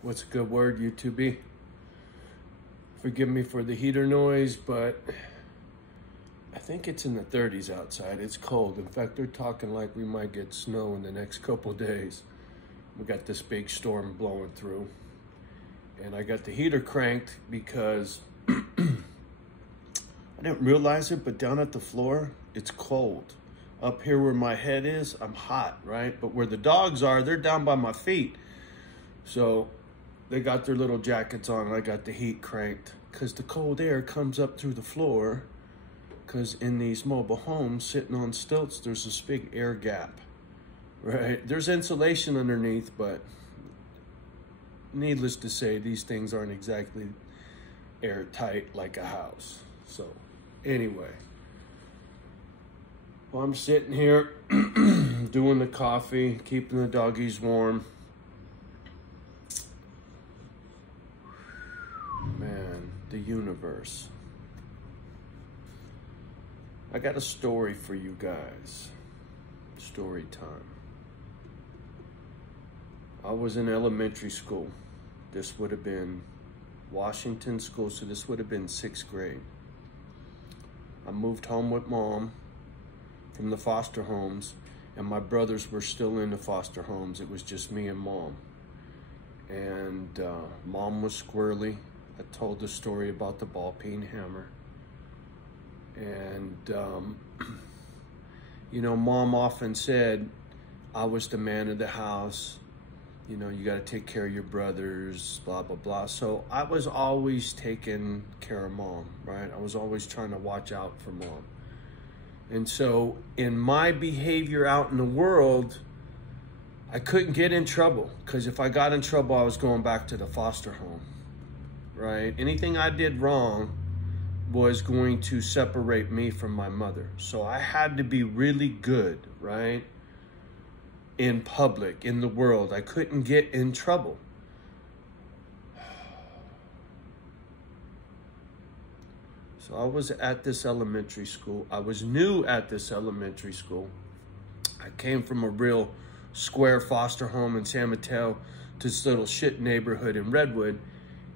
What's a good word, YouTube? Forgive me for the heater noise, but I think it's in the 30s outside. It's cold. In fact, they're talking like we might get snow in the next couple days. We got this big storm blowing through. And I got the heater cranked because I didn't realize it, but down at the floor, it's cold. Up here where my head is, I'm hot, right? But where the dogs are, they're down by my feet. So they got their little jackets on and I got the heat cranked because the cold air comes up through the floor, because in these mobile homes sitting on stilts, there's this big air gap, right? There's insulation underneath, but needless to say, these things aren't exactly airtight like a house. So anyway, well, I'm sitting here doing the coffee, keeping the doggies warm. Man, the universe. I got a story for you guys. Story time. I was in elementary school. This would have been Washington School, so this would have been 6th grade. I moved home with Mom from the foster homes, and my brothers were still in the foster homes. It was just me and Mom. And Mom was squirrely. I told the story about the ball-peen hammer. And, you know, Mom often said, I was the man of the house. You know, you got to take care of your brothers, blah, blah, blah. So I was always taking care of Mom, right? I was always trying to watch out for Mom. And so in my behavior out in the world, I couldn't get in trouble, because if I got in trouble, I was going back to the foster home, right? Anything I did wrong was going to separate me from my mother. So I had to be really good, right? In public, in the world. I couldn't get in trouble. So I was at this elementary school. I was new at this elementary school. I came from a real square foster home in San Mateo to this little shit neighborhood in Redwood.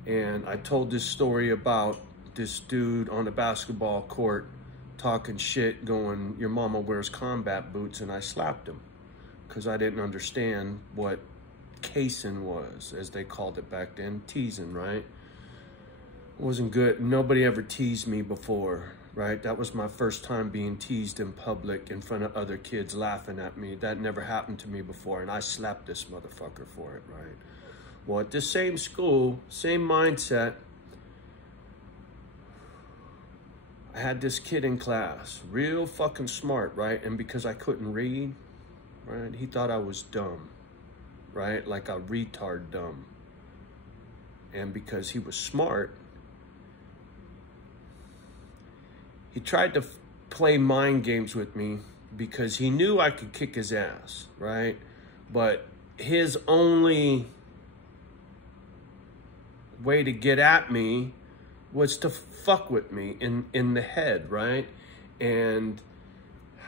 And I told this story about this dude on the basketball court talking shit, going, your mama wears combat boots, and I slapped him because I didn't understand what casing was, as they called it back then. Teasing, right? It wasn't good. Nobody ever teased me before, right? That was my first time being teased in public in front of other kids laughing at me. That never happened to me before, and I slapped this motherfucker for it, right? Well, at this same school, same mindset, I had this kid in class, real fucking smart, right? And because I couldn't read, right, he thought I was dumb, right? Like a retard dumb. And because he was smart, he tried to play mind games with me because he knew I could kick his ass, right? But his only way to get at me was to fuck with me in the head, right? And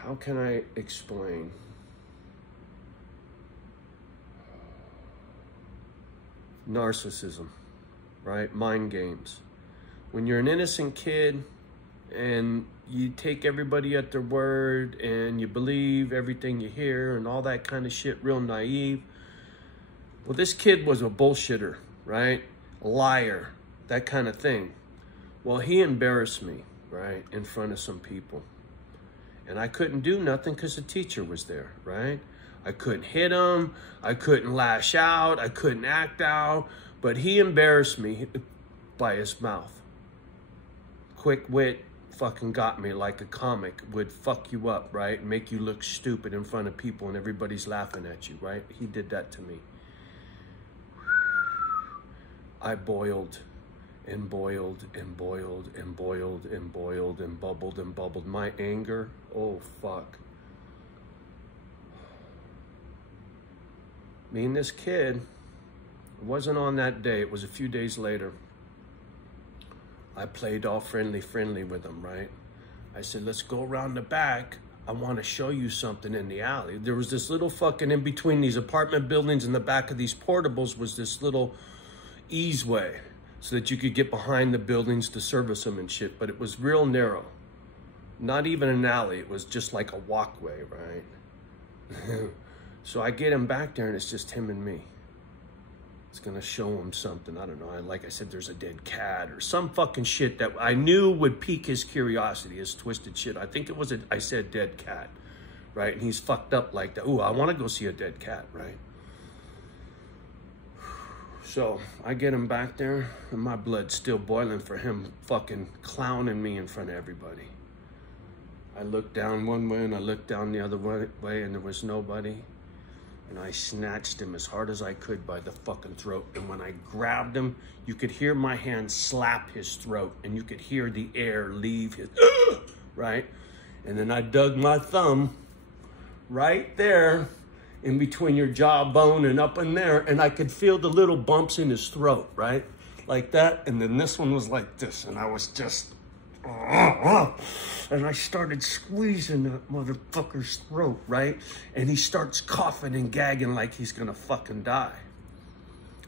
how can I explain? Narcissism, right? Mind games. When you're an innocent kid and you take everybody at their word and you believe everything you hear and all that kind of shit, real naive. Well, this kid was a bullshitter, right? A liar, that kind of thing. Well, he embarrassed me, right, in front of some people. And I couldn't do nothing because the teacher was there, right? I couldn't hit him. I couldn't lash out. I couldn't act out. But he embarrassed me by his mouth. Quick wit fucking got me, like a comic would fuck you up, right? Make you look stupid in front of people and everybody's laughing at you, right? He did that to me. I boiled and boiled and boiled and boiled and boiled and bubbled and bubbled. My anger, oh fuck. Me and this kid, it wasn't on that day, it was a few days later. I played all friendly with him, right? I said, let's go around the back. I want to show you something in the alley. There was this little fucking, in between these apartment buildings in the back of these portables was this little easeway so that you could get behind the buildings to service them and shit. But it was real narrow. Not even an alley. It was just like a walkway, right? So I get him back there and it's just him and me. It's gonna show him something. I don't know. Like I said, there's a dead cat or some fucking shit that I knew would pique his curiosity, his twisted shit. I think it was I said dead cat, right? And he's fucked up like that. Ooh, I want to go see a dead cat, right? So I get him back there and my blood's still boiling for him fucking clowning me in front of everybody. I looked down one way and I looked down the other way and there was nobody. And I snatched him as hard as I could by the fucking throat. And when I grabbed him, you could hear my hand slap his throat. And you could hear the air leave his, right? And then I dug my thumb right there in between your jawbone and up in there. And I could feel the little bumps in his throat, right? Like that. And then this one was like this. And I was just... and I started squeezing that motherfucker's throat, right? And he starts coughing and gagging like he's gonna fucking die.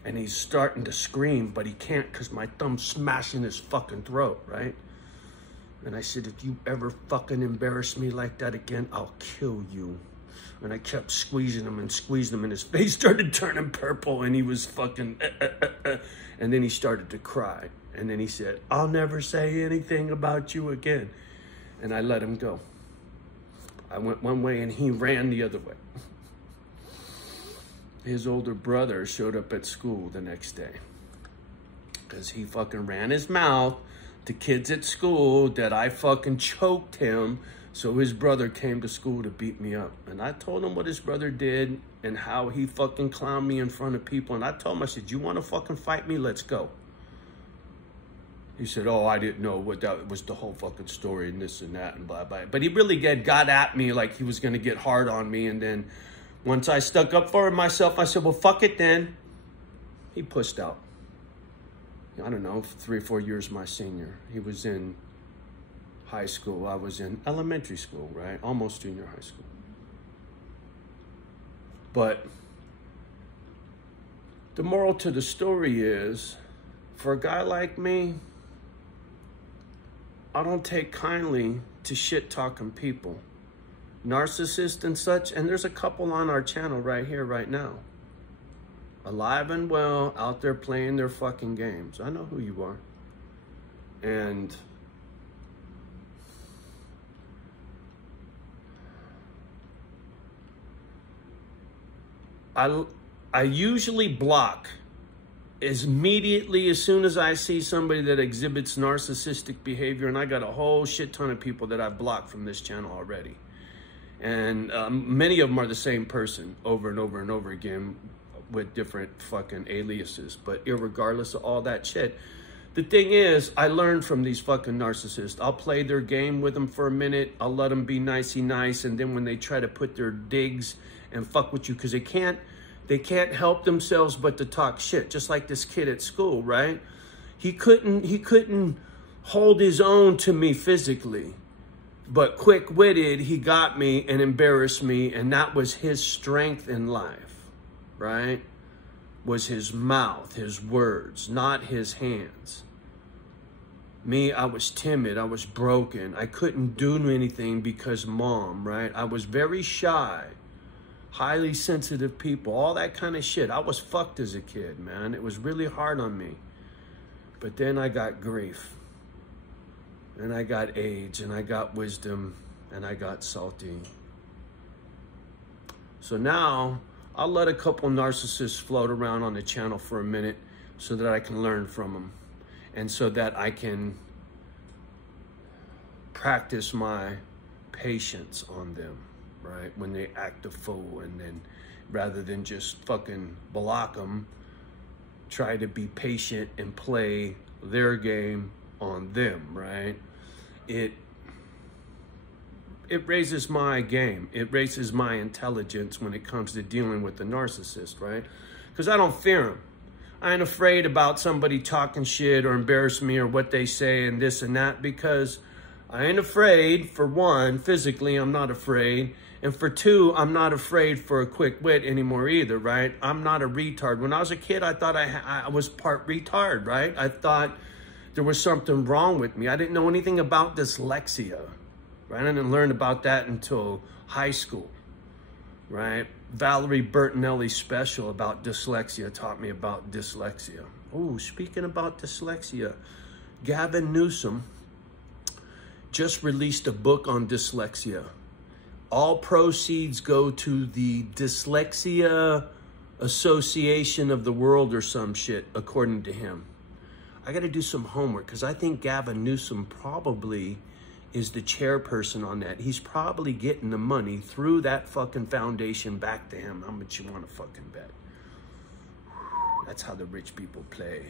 And he's starting to scream, but he can't because my thumb's smashing his fucking throat, right? And I said, if you ever fucking embarrass me like that again, I'll kill you. And I kept squeezing him and squeezing him, and his face started turning purple, and he was fucking, and then he started to cry. And then he said, I'll never say anything about you again. And I let him go. I went one way and he ran the other way. His older brother showed up at school the next day because he fucking ran his mouth to kids at school that I fucking choked him. So his brother came to school to beat me up. And I told him what his brother did and how he fucking clowned me in front of people. And I told him, I said, you want to fucking fight me? Let's go. He said, oh, I didn't know what that was, the whole fucking story and this and that and blah, blah. But he really got at me like he was going to get hard on me. And then once I stuck up for myself, I said, well, fuck it then. He pushed out. I don't know, 3 or 4 years my senior. He was in high school. I was in elementary school, right? Almost junior high school. But the moral to the story is, for a guy like me, I don't take kindly to shit-talking people. Narcissists and such, and there's a couple on our channel right here, right now. Alive and well, out there playing their fucking games. I know who you are. And I usually block immediately as soon as I see somebody that exhibits narcissistic behavior, and I got a whole shit ton of people that I've blocked from this channel already. And many of them are the same person over and over and over again with different fucking aliases. But irregardless of all that shit, the thing is, I learned from these fucking narcissists. I'll play their game with them for a minute. I'll let them be nicey nice. And then when they try to put their digs and fuck with you, because they can't help themselves but to talk shit. Just like this kid at school, right? He couldn't hold his own to me physically. But quick-witted, he got me and embarrassed me. And that was his strength in life, right? Was his mouth, his words, not his hands. Me, I was timid. I was broken. I couldn't do anything because mom, right? I was very shy. Highly sensitive people, all that kind of shit. I was fucked as a kid, man. It was really hard on me. But then I got grief. And I got age, and I got wisdom, and I got salty. So now, I'll let a couple narcissists float around on the channel for a minute so that I can learn from them. And so that I can practice my patience on them, right? When they act a fool, and then rather than just fucking block them, try to be patient and play their game on them, right? It raises my game. It raises my intelligence when it comes to dealing with the narcissist, right? Because I don't fear them. I ain't afraid about somebody talking shit or embarrassing me or what they say and this and that, because I ain't afraid. For one, physically, I'm not afraid. And for two, I'm not afraid for a quick wit anymore either, right? I'm not a retard. When I was a kid, I thought I was part retard, right? I thought there was something wrong with me. I didn't know anything about dyslexia, right? I didn't learn about that until high school, right? Valerie Bertinelli's special about dyslexia taught me about dyslexia. Oh, speaking about dyslexia, Gavin Newsom just released a book on dyslexia. All proceeds go to the Dyslexia Association of the World or some shit, according to him. I got to do some homework because I think Gavin Newsom probably is the chairperson on that. He's probably getting the money through that fucking foundation back to him. How much you want to fucking bet? That's how the rich people play.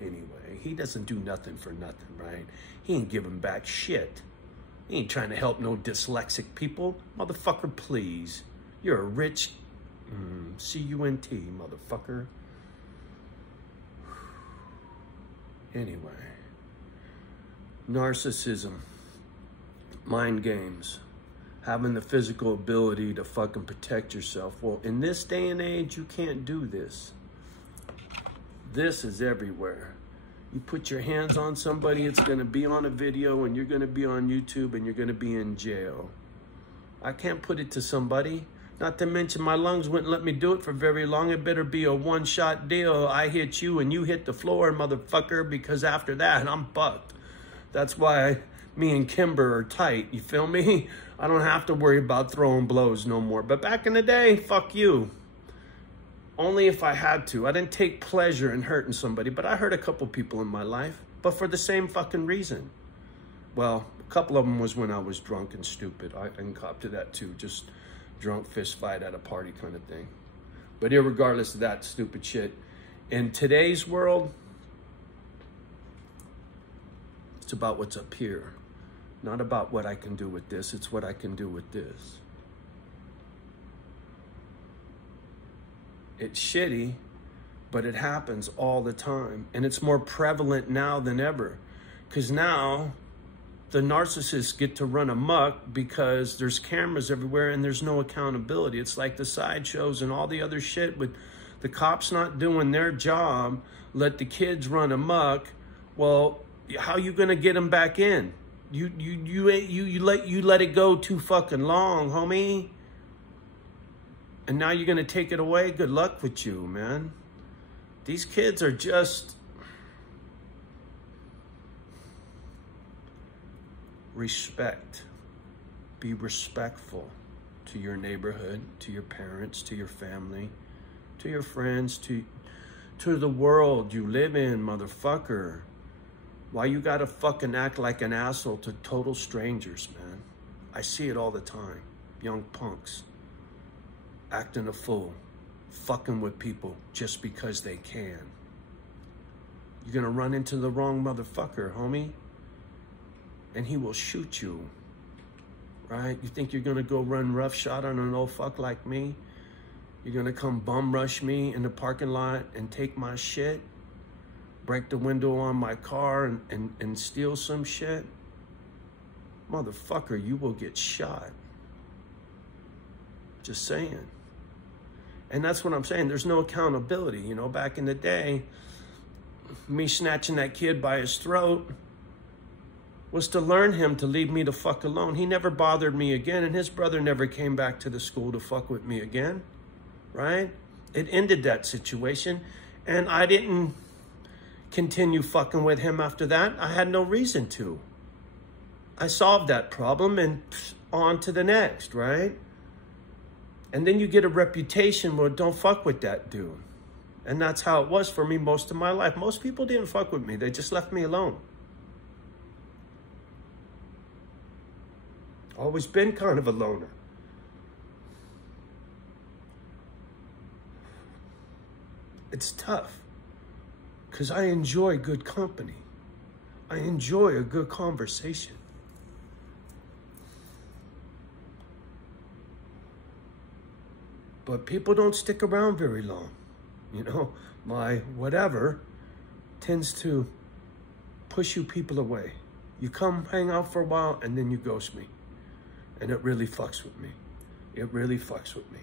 Anyway, he doesn't do nothing for nothing, right? He ain't giving back shit. He ain't trying to help no dyslexic people. Motherfucker, please. You're a rich C-U-N-T, motherfucker. Anyway. Narcissism. Mind games. Having the physical ability to fucking protect yourself. Well, in this day and age, you can't do this. This is everywhere. You put your hands on somebody, it's going to be on a video, and you're going to be on YouTube, and you're going to be in jail. I can't put it to somebody. Not to mention my lungs wouldn't let me do it for very long. It better be a one-shot deal. I hit you and you hit the floor, motherfucker, because after that, I'm fucked. That's why me and Kimber are tight. You feel me? I don't have to worry about throwing blows no more. But back in the day, fuck you. Only if I had to. I didn't take pleasure in hurting somebody, but I hurt a couple people in my life, but for the same fucking reason. Well, a couple of them was when I was drunk and stupid. I can cop to that too. Just drunk fist fight at a party kind of thing. But irregardless of that stupid shit, in today's world, it's about what's up here. Not about what I can do with this. It's what I can do with this. It's shitty, but it happens all the time. And it's more prevalent now than ever. Because now the narcissists get to run amok because there's cameras everywhere and there's no accountability. It's like the sideshows and all the other shit with the cops not doing their job, let the kids run amok. Well, how you gonna get them back in? You let it go too fucking long, homie. And now you're going to take it away? Good luck with you, man. These kids are just respect. Be respectful to your neighborhood, to your parents, to your family, to your friends, to the world you live in, motherfucker. Why you got to fucking act like an asshole to total strangers, man? I see it all the time. Young punks. Acting a fool, fucking with people just because they can. You're gonna run into the wrong motherfucker, homie, and he will shoot you, right? You think you're gonna go run roughshod on an old fuck like me? You're gonna come bum rush me in the parking lot and take my shit? Break the window on my car and steal some shit? Motherfucker, you will get shot. Just saying. And that's what I'm saying. There's no accountability. You know, back in the day, me snatching that kid by his throat was to learn him to leave me the fuck alone. He never bothered me again, and his brother never came back to the school to fuck with me again, right? It ended that situation, and I didn't continue fucking with him after that. I had no reason to. I solved that problem and on to the next, right? And then you get a reputation where don't fuck with that dude. And that's how it was for me most of my life. Most people didn't fuck with me. They just left me alone. Always been kind of a loner. It's tough because I enjoy good company. I enjoy a good conversation. But people don't stick around very long. You know, my whatever tends to push you people away. You come hang out for a while and then you ghost me. And it really fucks with me. It really fucks with me.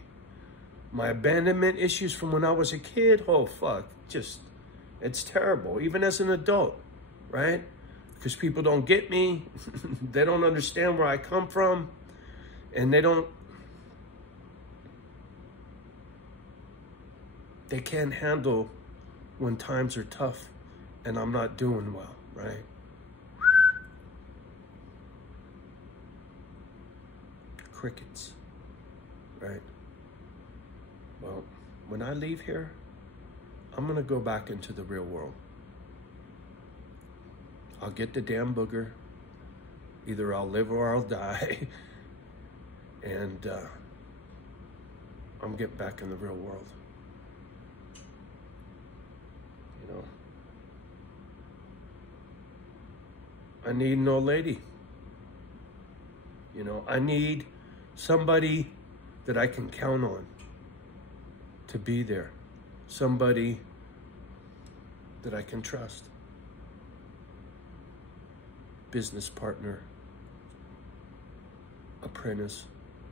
My abandonment issues from when I was a kid, oh fuck, just, it's terrible, even as an adult, right? Because people don't get me, they don't understand where I come from, and they can't handle when times are tough and I'm not doing well, right? Crickets, right? Well, when I leave here, I'm gonna go back into the real world. I'll get the damn booger. Either I'll live or I'll die. And I'm getting back in the real world. You know, I need an old lady. You know, I need somebody that I can count on to be there. Somebody that I can trust. Business partner, apprentice,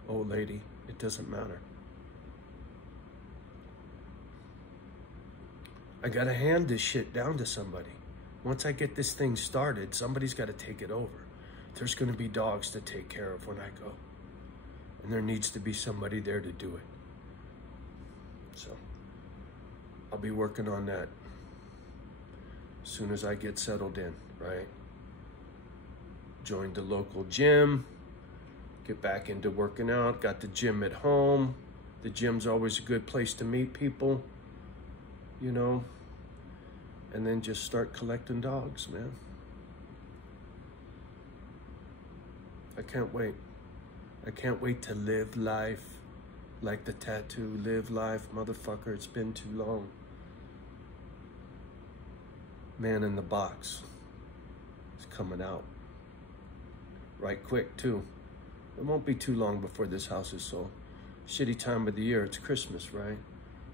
old lady, it doesn't matter. I gotta hand this shit down to somebody. Once I get this thing started, somebody's gotta take it over. There's gonna be dogs to take care of when I go. And there needs to be somebody there to do it. So, I'll be working on that as soon as I get settled in, right? Joined the local gym, get back into working out, got the gym at home. The gym's always a good place to meet people, you know, and then just start collecting dogs, man. I can't wait. I can't wait to live life like the tattoo, live life, motherfucker, it's been too long. Man in the Box is coming out. Right quick, too. It won't be too long before this house is sold. Shitty time of the year, it's Christmas, right?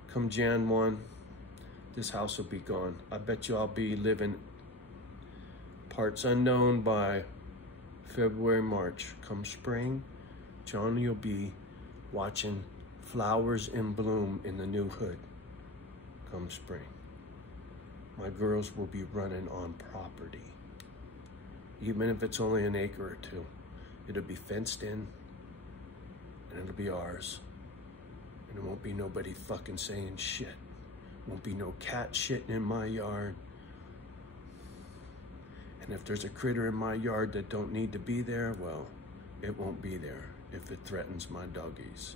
Come Jan 1, this house will be gone. I bet you I'll be living parts unknown by February, March. Come spring, Johnny will be watching flowers in bloom in the new hood. Come spring. My girls will be running on property. Even if it's only an acre or two, it'll be fenced in and it'll be ours. And there won't be nobody fucking saying shit. Won't be no cat shitting in my yard. And if there's a critter in my yard that don't need to be there, well, it won't be there if it threatens my doggies.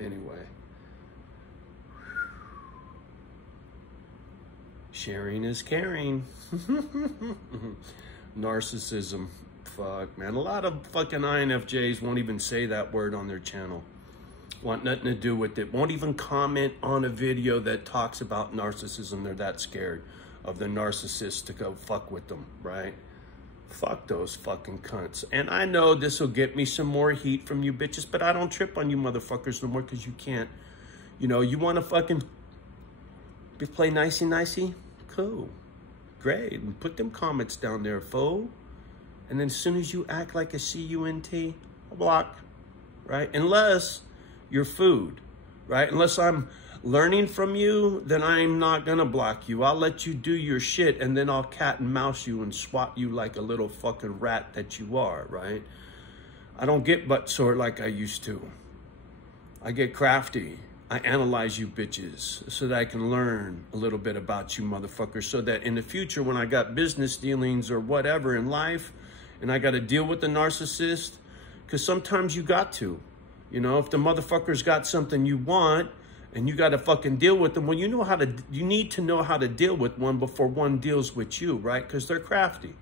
Anyway. Sharing is caring. Narcissism. Fuck, man. A lot of fucking INFJs won't even say that word on their channel. Want nothing to do with it. Won't even comment on a video that talks about narcissism. They're that scared of the narcissist to go fuck with them, right? Fuck those fucking cunts. And I know this will get me some more heat from you bitches, but I don't trip on you motherfuckers no more because you can't. You know, you want to fucking play nicey-nicey? Cool. Great. And put them comments down there, fool. And then as soon as you act like a CUNT, I'll block, right? Unless you're food, right? Unless I'm learning from you, then I'm not gonna block you. I'll let you do your shit and then I'll cat and mouse you and swat you like a little fucking rat that you are, right? I don't get butt sore like I used to. I get crafty. I analyze you bitches so that I can learn a little bit about you motherfuckers so that in the future when I got business dealings or whatever in life and I got to deal with the narcissist, because sometimes you got to, you know, if the motherfucker's got something you want and you got to fucking deal with them, well, you need to know how to deal with one before one deals with you, right? Because they're crafty.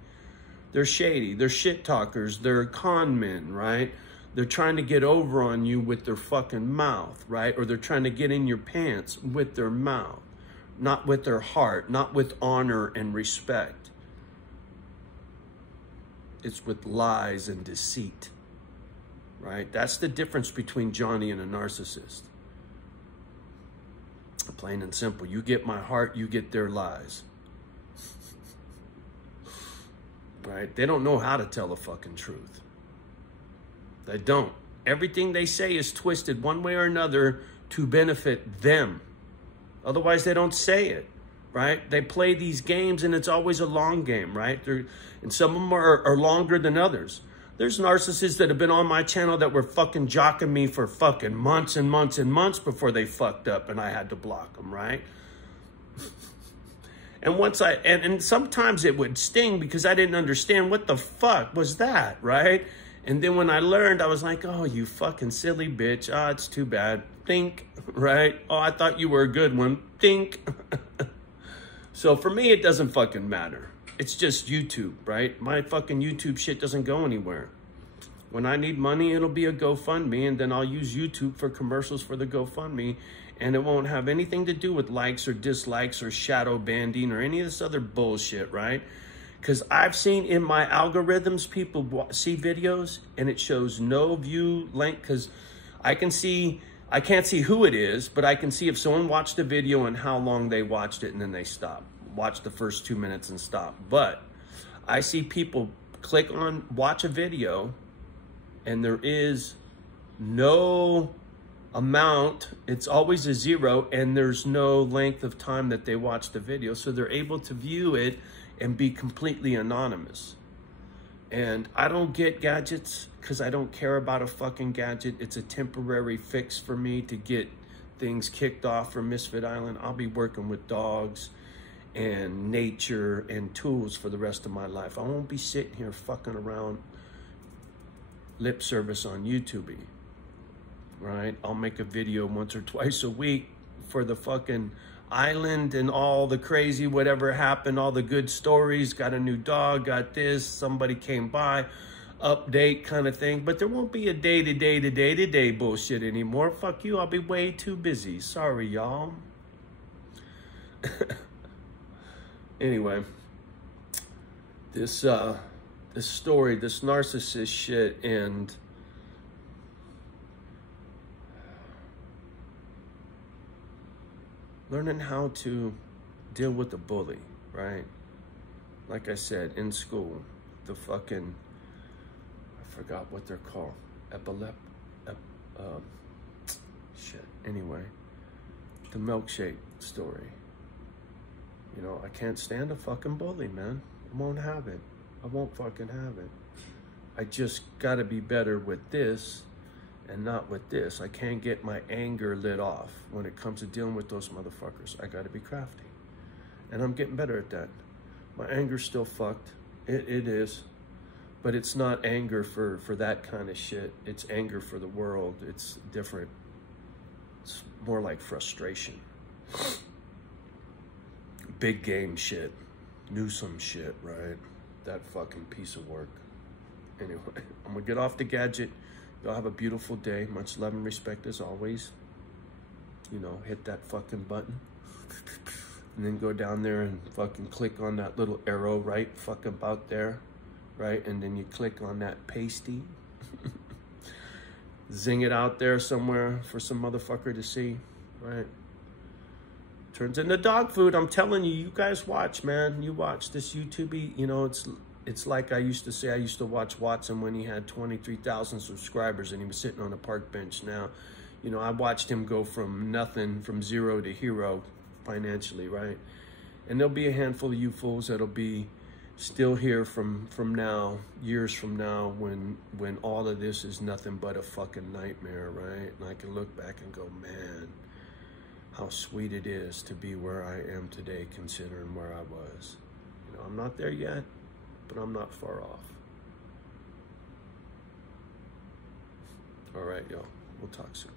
They're shady. They're shit talkers. They're con men, right? They're trying to get over on you with their fucking mouth, right? Or they're trying to get in your pants with their mouth, not with their heart, not with honor and respect. It's with lies and deceit, right? That's the difference between Johnny and a narcissist. Plain and simple. You get my heart, you get their lies. right? They don't know how to tell the fucking truth. They don't. Everything they say is twisted one way or another to benefit them. Otherwise, they don't say it, right? They play these games, and it's always a long game, right? And some of them are longer than others. There's narcissists that have been on my channel that were fucking jocking me for fucking months and months and months before they fucked up and I had to block them, right? And and sometimes it would sting because I didn't understand what the fuck was that, right? And then when I learned, I was like, oh, you fucking silly bitch. Ah, it's too bad. Think, right? Oh, I thought you were a good one. Think. So for me, it doesn't fucking matter. It's just YouTube, right? My fucking YouTube shit doesn't go anywhere. When I need money, it'll be a GoFundMe, and then I'll use YouTube for commercials for the GoFundMe, and it won't have anything to do with likes or dislikes or shadow banding or any of this other bullshit, right? Because I've seen in my algorithms, people see videos, and it shows no view length, because I can't see who it is, but I can see if someone watched a video and how long they watched it, and then they stop. Watch the first 2 minutes and stop. But I see people click on watch a video, and there is no amount. It's always a 0, and there's no length of time that they watch the video. So they're able to view it and be completely anonymous. And I don't get gadgets because I don't care about a fucking gadget. It's a temporary fix for me to get things kicked off from Misfit Island. I'll be working with dogs and nature and tools for the rest of my life. I won't be sitting here fucking around lip service on YouTube, right? I'll make a video once or twice a week for the fucking island and all the crazy whatever happened, all the good stories, got a new dog, got this, somebody came by, update kind of thing. But there won't be a day-to-day bullshit anymore. Fuck you, I'll be way too busy. Sorry, y'all. Anyway, this story, this narcissist shit, and learning how to deal with the bully, right? Like I said, in school, the fucking, I forgot what they're called, shit. Anyway, the milkshake story. You know, I can't stand a fucking bully, man. I won't have it. I won't fucking have it. I just gotta be better with this and not with this. I can't get my anger lit off when it comes to dealing with those motherfuckers. I gotta be crafty. And I'm getting better at that. My anger's still fucked. It is. But it's not anger for that kind of shit. It's anger for the world. It's different. It's more like frustration. Big game shit. Newsom shit, right? That fucking piece of work. Anyway, I'm gonna get off the gadget. Y'all have a beautiful day. Much love and respect as always. You know, hit that fucking button. And then go down there and fucking click on that little arrow right fucking about there. Right? And then you click on that pasty. Zing it out there somewhere for some motherfucker to see. Right? Turns into dog food. I'm telling you, you guys watch, man. You watch this YouTube. You know, it's like I used to say, I used to watch Watson when he had 23,000 subscribers and he was sitting on a park bench. Now, you know, I watched him go from nothing, from 0 to hero financially, right? And there'll be a handful of you fools that'll be still here from now, years from now, when all of this is nothing but a fucking nightmare, right? And I can look back and go, man, how sweet it is to be where I am today, considering where I was. You know, I'm not there yet, but I'm not far off. All right, y'all. We'll talk soon.